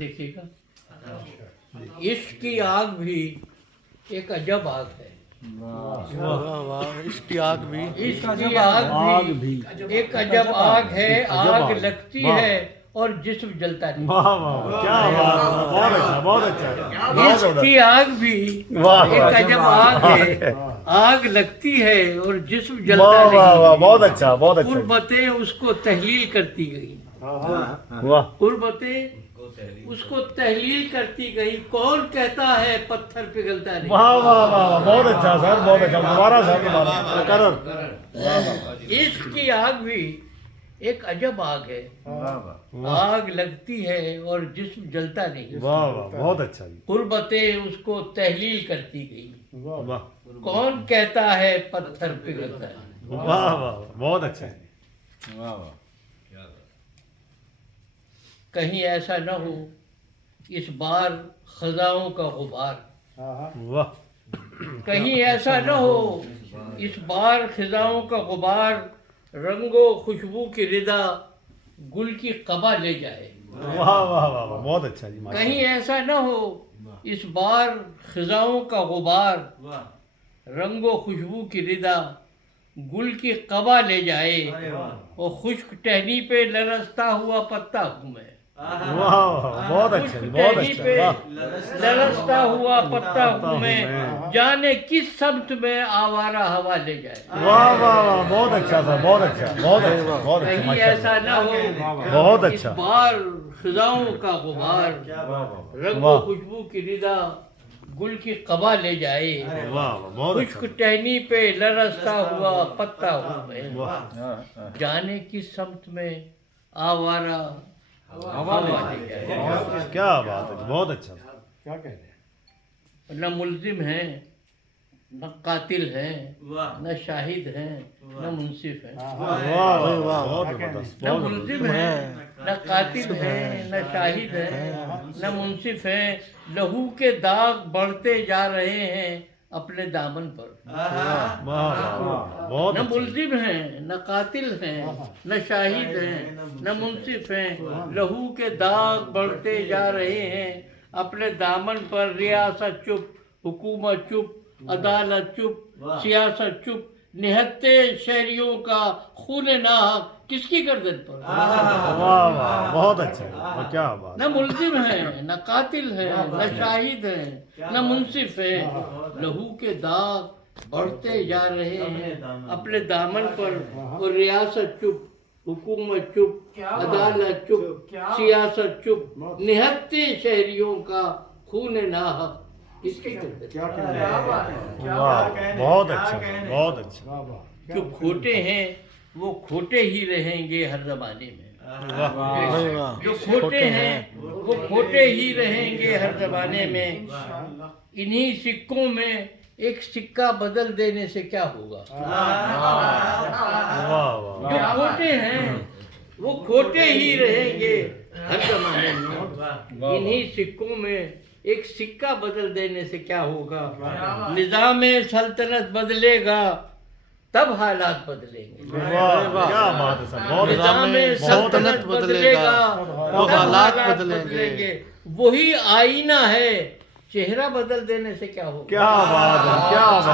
دیکھیے گا، عشق کی آگ بھی ایک عجب آگ ہے. عشق کی آگ بھی عشق کی آگ بھی ایک عجب آگ ہے. آگ لگتی ہے اور جسم جلتا نہیں. عشق کی آگ بھی ایک عجب آگ ہے. آگ لگتی ہے اور جسم جلتا نہیں. بہت اچھا بہت اچھا. قربتیں اس کو تحلیل کرتی گئی. قربتیں اس کو تحلیل کرتی گئی. کون کہتا ہے پتھر پگھلتا نہیں. واہ واہ واہ بہت اچھا سر بہت اچھا. دوبارہ سر عشق کی آگ بھی ایک عجب آگ ہے. آگ لگتی ہے اور جسم جلتا نہیں. واہ واہ بہت اچھا. قربتیں اس کو تحلیل کرتی گئی. واہ کون کہتا ہے پتھر پگھلتا نہیں. واہ واہ بہت اچھا. کہیں ایسا نہ ہو اس بار خزاؤں کا غبار. واہ کہیں ایسا نہ ہو اس بار خزاؤں کا غبار. رنگ و خوشبو کی ردا گل کی قبا لے جائے. واہ واہ واہ بہت اچھا جی. کہیں ایسا نہ ہو اس بار خزاؤں کا غبار. رنگ و خوشبو کی ردا گل کی قبا لے جائے. اور خشک ٹہنی پہ لرزتا ہوا پتا ہوں میں. واہ بہت اچھا بہت اچھا. لرزتا ہوا پتا ہوں میں. جانے کس سمت میں آوارہ ہوا لے جائے. واہ واہ واہ بہت اچھا سر بہت اچھا بہت اچھا بہت اچھا. کہیں ایسا نہ ہو بہت اس اچھا. بار خزاؤں کا غبار. رنگ و خوشبو کی ردا گل کی قبا لے جائے. واہ بہت خشک ٹہنی پہ لرزتا ہوا پتا ہوں میں. جانے کس سمت میں آوارہ ہوا لے جائے. کیا بات ہے بہت اچھا. کیا کہہ رہے ہیں. نہ ملزم ہیں نہ قاتل ہیں نہ شاہد ہیں نہ منصف ہیں. واہ واہ بہت. نہ ملزم ہیں نہ قاتل ہیں نہ شاہد ہیں نہ منصف ہیں. لہو کے داغ بڑھتے جا رہے ہیں اپنے دامن پر. نہ ملزم ہیں نہ قاتل ہیں نہ شاہد ہیں نہ منصف ہیں. لہو کے داغ بڑھتے جا رہے ہیں اپنے دامن پر. ریاست چپ حکومت چپ عدالت چپ سیاست چپ. نہتے شہریوں کا خون ناحق کس کی گردن پر. واہ واہ بہت اچھا. کیا بات. نہ ملزم ہیں نہ قاتل ہیں نہ شاہد ہیں نہ منصف ہیں. لہو کے داغ بڑھتے جا رہے ہیں اپنے دامن پر. اور ریاست چپ حکومت چپ عدالت چپ سیاست چپ. نہتے شہریوں کا خون ناحق کس کی گردن. بہت اچھا بہت اچھا. جو کھوٹے ہیں وہ کھوٹے ہی رہیں گے ہر زمانے میں. جو کھوٹے ہیں وہ کھوٹے ہی رہیں گے ہر زمانے میں. انہی سکوں میں ایک سکہ بدل دینے سے کیا ہوگا. جو کھوٹے ہیں وہ کھوٹے ہی رہیں گے ہر زمانے میں. انہی سکوں میں ایک سکہ بدل دینے سے کیا ہوگا. نظام سلطنت بدلے گا تب حالات بدلیں گے. کیا بات ہے سر. نظام سلطنت بدلے گا تو تب حالات بدلیں گے. وہی آئینہ ہے چہرہ بدل دینے سے کیا ہوگا. کیا بات ہے کیا بات.